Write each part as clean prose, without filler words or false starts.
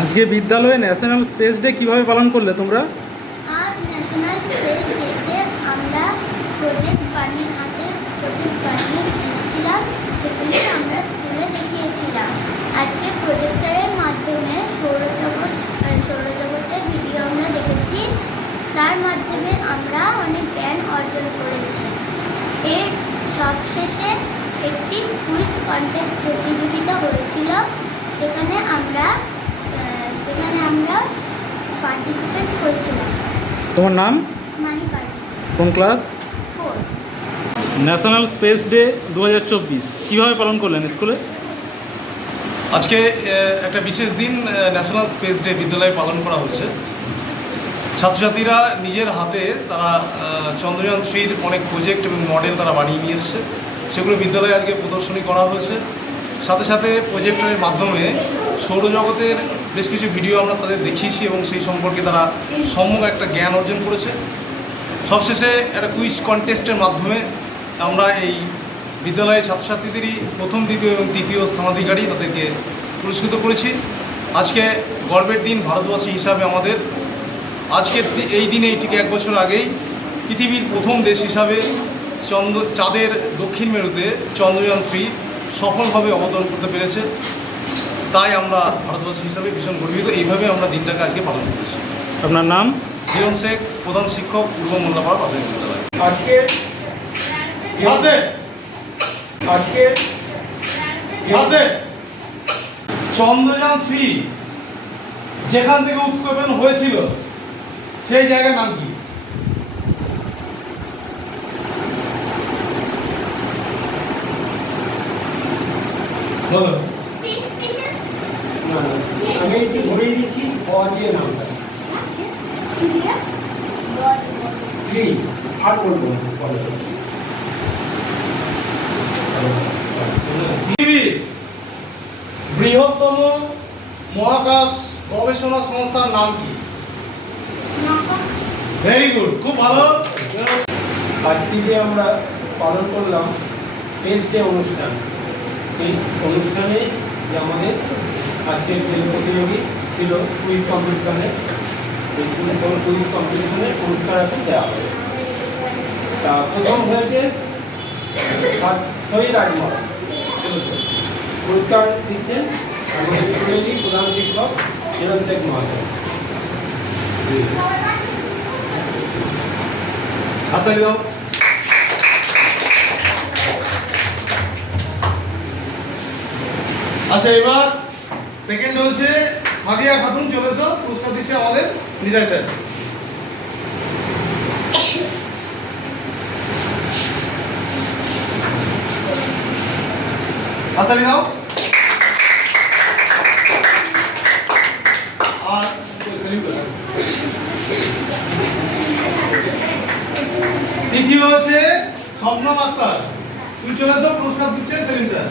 আজকে বিদ্যালয়ে national space day কিভাবে পালন করলে তোমরা? আজ ন্যাশনাল স্পেস ডেতে আমরা প্রজেক্ট বানিয়ে এনেছিলাম, সেগুলি আমরা স্কুলে দেখিয়েছিলাম। আজকে প্রজেক্টরের মাধ্যমে সৌরজগতের ভিডিও আমরা দেখেছি, তার মাধ্যমে আমরা অনেক জ্ঞান অর্জন করেছি। এর সবশেষে একটি কুইজ কন্টেস্ট প্রতিযোগিতা হয়েছিল, যেখানে আমরা পার্টিসিপেট করেছিলাম। তোমার নাম? মাহি পার্টি। কোন ক্লাস? 4। ন্যাশনাল স্পেস ডে 2024 কীভাবে পালন করলেন স্কুলে? আজকে একটা বিশেষ দিন, ন্যাশনাল স্পেস ডে বিদ্যালয়ে পালন করা হয়েছে। ছাত্রছাত্রীরা নিজের হাতে তারা চন্দ্রযান 3-র অনেক প্রজেক্ট এবং মডেল তারা বানিয়ে নিয়ে এসছে, সেগুলো বিদ্যালয়ে আজকে প্রদর্শনী করা হয়েছে। সাথে সাথে প্রজেক্টরের মাধ্যমে সৌরজগতের বেশ কিছু ভিডিও আমরা তাদের দেখিয়েছি এবং সেই সম্পর্কে তারা সম্যক একটা জ্ঞান অর্জন করেছে। সবশেষে একটা কুইজ কন্টেস্টের মাধ্যমে আমরা এই বিদ্যালয়ের ছাত্রছাত্রীদেরই প্রথম, দ্বিতীয় এবং তৃতীয় স্থানাধিকারী তাদেরকে পুরস্কৃত করেছি। আজকে গর্বের দিন ভারতবাসী হিসাবে আমাদের। আজকের এই দিনে ঠিক 1 বছর আগেই পৃথিবীর প্রথম দেশ হিসাবে চাঁদের দক্ষিণ মেরুতে চন্দ্রযান 3 সফলভাবে অবতরণ করতে পেরেছে। তাই আমরা ভারতবাসী হিসাবে ভীষণ গর্বিত। এইভাবে আমরা দিনটাকে আজকে পালন করেছি। আপনার নাম? হিরণ শেখ, প্রধান শিক্ষক, পূর্ব মোল্লাপাড়া প্রাথমিক বিদ্যালয়। আজকে চন্দ্রযান 3 যেখান থেকে উৎক্ষেপণ হয়েছিল সেই জায়গার নাম কি? বলো। আমি একটু ধরে দিচ্ছি, দিয়ে নামটা শ্রী আর বলবো পৃথিবীর বৃহত্তম মহাকাশ গবেষণা সংস্থার নাম কি? ভেরি গুড, খুব ভালো। আজকে যে আমরা পালন করলাম স্পেস ডে অনুষ্ঠান, সেই অনুষ্ঠানে যে আমাদের আজকের যে প্রতিযোগী ছিল কুইজ কম্পিটিশনে, সেই কুইজ কম্পিটিশনে পুরস্কার এখন দেওয়া হবে। তা প্রথম হয়েছে শহীদ আজমল, পুরস্কার দিচ্ছেন আমাদের স্কুলেরই প্রধান শিক্ষক হিরণ শেখ মহাশয়। হাততালি দাও। আচ্ছা, এবার সেকেন্ড হচ্ছে সাদিয়া খাতুন, চলে এসো, পুরস্কার দিচ্ছে আমাদের নিতাই স্যার। হাততালি দাও। আর তৃতীয় হচ্ছে স্বপ্নম আক্তার, তুমি চলে এসো, পুরস্কার দিচ্ছে সেলিম স্যার।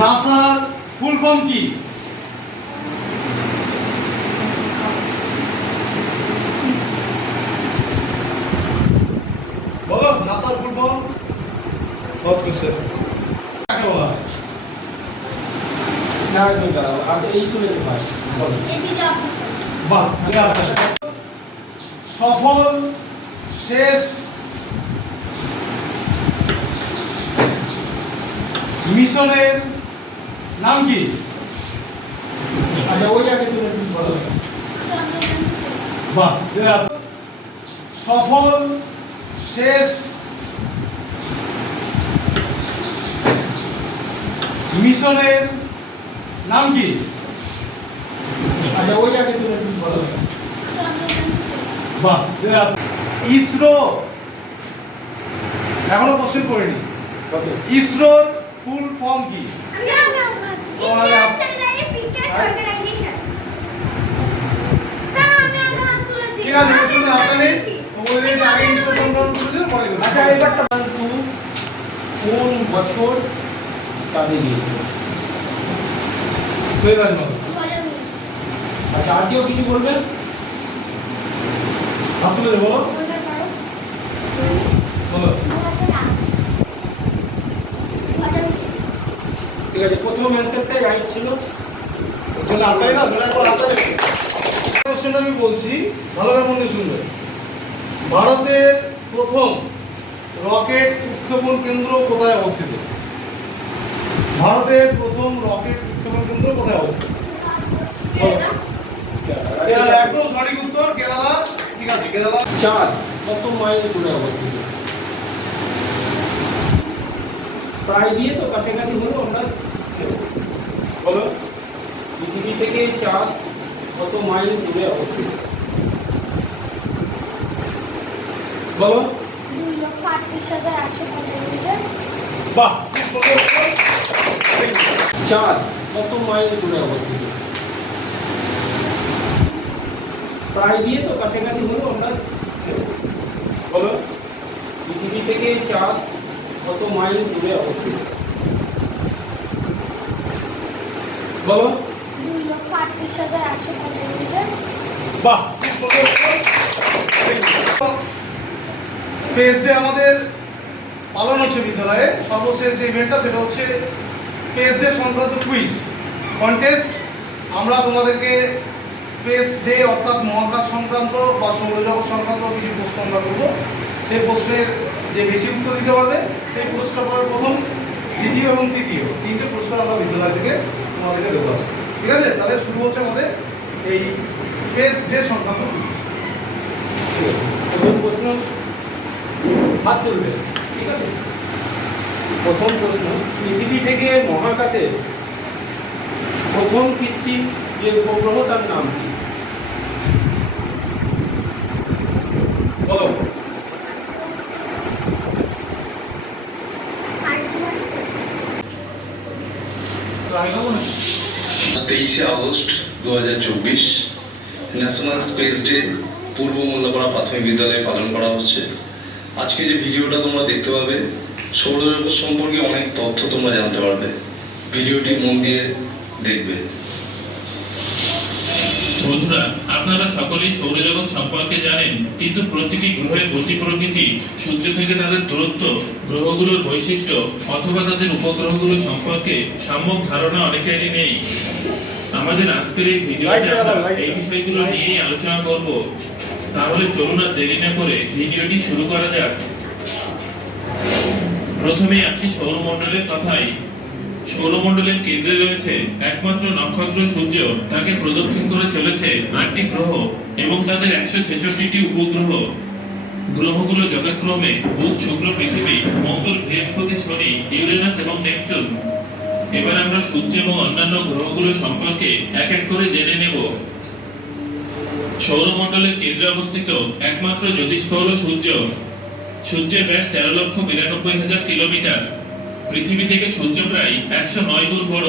নাসার ফুল ফর্ম কি? বলো নাসার ফুল ফর্ম। বহুত কোশ্চেন কাকে বলা হয়? না একদম দাঁড়াও, আর এই তুলে দে ভাই, বলো। এপিজে আব্দুল কালাম। বাহ, সফল শেষ মিশনের নাম কি? আচ্ছা, ওই আগে তুলেছি, বলো। চন্দ্রযান 3। বাহ, সফল শেষ মিশনের নাম কি? আচ্ছা, ওই আগে তুলেছি, বলো। চন্দ্রযান 3। বাহ, ইসরো এখনো কোশ্চেন করিনি। ইসরোর ফুল ফর্ম কি? Indian satellite features organisation. Sir আমি আগে হাত তুলেছি। ঠিক আছে, একটু হাতে নেই। ও বলে দিয়েছে আগে ইসরো কনফার্ম করেছিল, পরে দেবো। আচ্ছা, এবারটা কোন বছর তাদের দিয়েছিল? সৈয়দ আজমল। 2019। আচ্ছা, আর কেউ কিছু বলবেন? হাত তুলে দে, বলো 2012। বলো। 2008। 2019। ঠিক আছে, প্রথম অ্যান্সারটাই রাইট ছিল। চলে হাততালি দাও, চলে একবার হাততালি। কোশ্চেনটা আমি বলছি, ভালো করে মনে শুনবে। ভারতের প্রথম রকেট উৎক্ষেপণ কেন্দ্র কোথায় অবস্থিত? ভারতের প্রথম রকেট উৎক্ষেপণ কেন্দ্র কোথায় অবস্থিত? কেরালা। কেরালা, একদম সঠিক উত্তর, কেরালা। ঠিক আছে, কেরালা। চাঁদ কত মাইল দূরে অবস্থিত? প্রায় দিয়ে তো কাছাকাছি হলো আমরা। বলো। পৃথিবী থেকে চাঁদ কত মাইল দূরে অবস্থিত? বলো। 2,38,150 মিটার। বাহ, চাঁদ কত মাইল দূরে অবস্থিত? প্রায় দিয়ে তো কাছাকাছি হলো আমরা। বলো। পৃথিবী থেকে চাঁদ কত মাইল দূরে অবস্থিত? বলো। 2,38,150 মিটার। বাহ, স্পেস ডে আমাদের পালন হচ্ছে বিদ্যালয়ে। সর্বশেষ যে ইভেন্টটা সেটা হচ্ছে স্পেস ডে সংক্রান্ত কুইজ কন্টেস্ট। আমরা তোমাদেরকে স্পেস ডে অর্থাৎ মহাকাশ সংক্রান্ত বা সৌরজগৎ সংক্রান্ত কিছু প্রশ্ন আমরা করবো। সেই প্রশ্নের যে বেশি উত্তর দিতে পারবে সেই পুরস্কার পাবে প্রথম, দ্বিতীয় এবং তৃতীয়, তিনটে পুরস্কার আমরা বিদ্যালয় থেকে তোমাদেরকে দেবো। ঠিক আছে, তাহলে শুরু হচ্ছে আমাদের এই স্পেস ডে সংক্রান্ত কুইজ। ঠিক আছে, প্রথম প্রশ্ন, হাত তুলবে। ঠিক আছে, প্রথম প্রশ্ন, পৃথিবী থেকে মহাকাশে প্রথম কৃত্রিম যে উপগ্রহ তার নাম কি? বলো। 23 আগস্ট 2024 ন্যাশনাল স্পেস ডে পূর্ব মোল্লাপাড়া প্রাথমিক বিদ্যালয়ে পালন করা হচ্ছে। আজকে যে ভিডিওটা তোমরা দেখতে পাবে, সৌরজগৎ সম্পর্কে অনেক তথ্য তোমরা জানতে পারবে। ভিডিওটি মন দিয়ে দেখবে। বন্ধুরা, আপনারা সকলেই সৌরজগৎ সম্পর্কে জানেন, কিন্তু প্রতিটি গ্রহের গতি প্রকৃতি, সূর্য থেকে তাদের দূরত্ব, গ্রহগুলোর বৈশিষ্ট্য অথবা তাদের উপগ্রহগুলো সম্পর্কে সম্যক ধারণা অনেকেরই নেই। আমাদের আজকের এই ভিডিওতে আমরা এই বিষয়গুলো নিয়েই আলোচনা করব। তাহলে চলুন আর দেরি না করে ভিডিওটি শুরু করা যাক। প্রথমে আসি সৌরমণ্ডলের কথায়। সৌরমণ্ডলের কেন্দ্রে রয়েছে একমাত্র নক্ষত্র সূর্য। তাকে প্রদক্ষিণ করে চলেছে 8টি গ্রহ এবং তাদের 166টি উপগ্রহ। গ্রহগুলো যথাক্রমে বুধ, শুক্র, পৃথিবী, মঙ্গল, বৃহস্পতি, শনি, ইউরেনাস এবং নেপচুন। এবার আমরা সূর্য এবং অন্যান্য গ্রহগুলো সম্পর্কে এক এক করে জেনে নেব। সৌরমণ্ডলের কেন্দ্রে অবস্থিত একমাত্র জ্যোতিষ্ক হল সূর্য। সূর্যের ব্যাস 13,92,000 কিলোমিটার। পৃথিবী থেকে সূর্য প্রায় 109 গুণ বড়।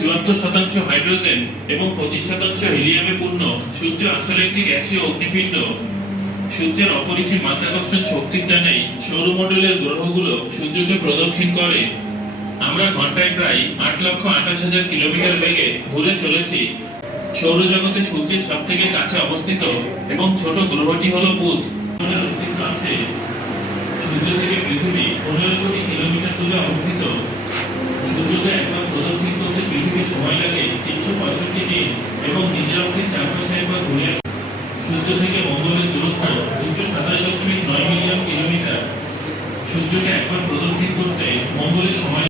74% হাইড্রোজেন এবং 25% হিলিয়ামে পূর্ণ। সূর্য আসলে একটি গ্যাসীয় অগ্নিপিণ্ড। সূর্যের অপরিসীম মাধ্যাকর্ষণ শক্তির টানেই সৌরমণ্ডলের গ্রহগুলো সূর্যকে প্রদক্ষিণ করে। আমরা ঘন্টায় প্রায় 8,28,000 কিলোমিটার বেগে ঘুরে চলেছি। সৌরজগতে সূর্যের সব থেকে কাছে অবস্থিত এবং ছোট গ্রহটি হলো বুধ। আমাদের অস্তিত্ব আছে। সূর্য থেকে পৃথিবী 15 কোটি কিলোমিটার দূরে অবস্থিত। সূর্যকে একবার প্রদক্ষিণ করতে পৃথিবীর সময় লাগে 365 দিন এবং নিজের অক্ষের চারপাশে একবার ঘুরে আসে। সূর্য থেকে মঙ্গলের দূরত্ব 227.9 মিলিয়ন কিলোমিটার। সূর্যকে একবার প্রদক্ষিণ করতে মঙ্গলের সময়